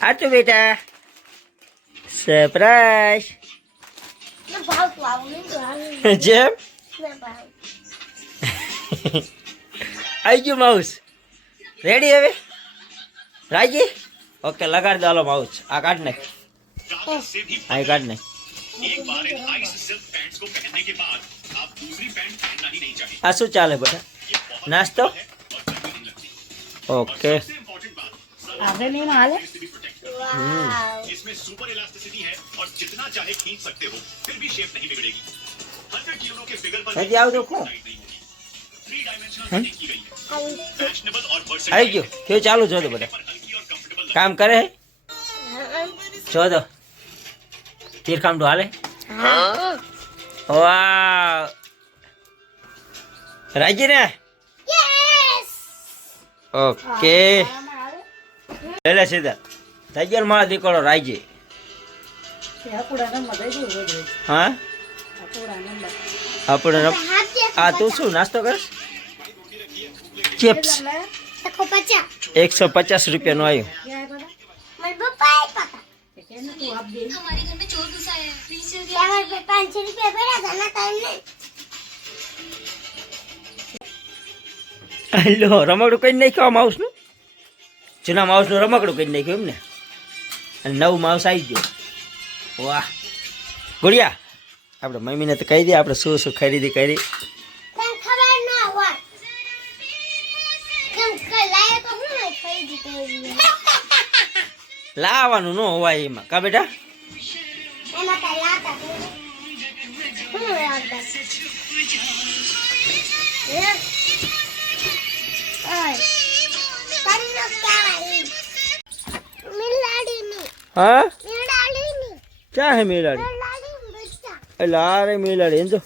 આ તું બેટા સરપ્રાઈઝ ના ભાવતું આવું નહીં ભાવ જેમ ના ભાવ આવી ગયું માઉસ રેડી હવે રાજી ઓકે લગાડી દો હાલો માઉસ આ કાઢ નાખ આ કાઢ નાખ આ શું ચાલે બેટા નાસ્તો ઓકે આવે નહીં હાલે વાવ इसमें सुपर इलास्टिसिटी है और जितना चाहे खींच सकते हो फिर भी शेप नहीं बिगड़ेगी हंड्रेड किलो के फिगर पर હજી આવજો કોણ थ्री डायमेंशनल कटिंग की गई है આવું फैशनेबल और આવી versatile ગયું કેવું ચાલુ જો તો બધા पर हल्की और कंफर्टेबल કામ કરે હે હા જો તો તીરખામ તો હાલે હા વાહ રાજી ને યસ ઓકે લે સીધા થઈ ગયો મારા દીકરો રાજી હા? આપણે આ તું શું નાસ્તો કરીશ? ચિપ્સ. એકસો પચાસ રૂપિયાનો આવ્યો હેલો રમકડું કઈ નાખ્યું આ માઉસનું જૂના માઉસનું રમકડું કઈ નાખ્યું એમને? અને નવ માઉસ આવી ગયો. વાહ. ગુડિયા આપણે મમ્મીને તો કહી દે આપણે શું શું ખરીદી કરી. લાવવાનું ન હોવાય એમાં. કા બેટા? Yeah. હા? ક્યાં હે મેલાડી એટલે આ રે મેલાડી એમ તો.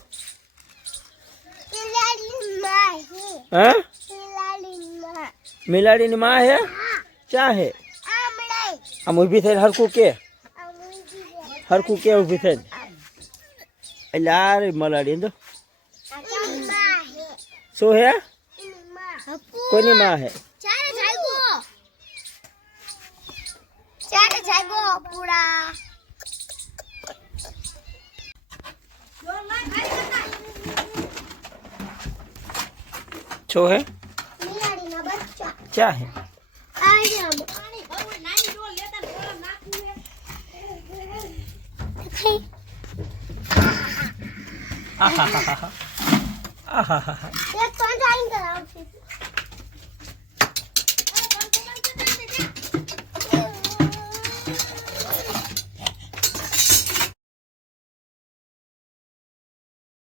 હા. મિલાડી ની માં. હે? ચા હે? આમ ઊભી થઈને હરખું કે. હરખું કે ઊભી થઈને. એટલે આ રે મલાડી તો. શું હે. કોની માં હે? છો હે મિલાડીના બચ્ચા ક્યાં હે આયામ ખાઈ આહાહાહા. આહાહાહા.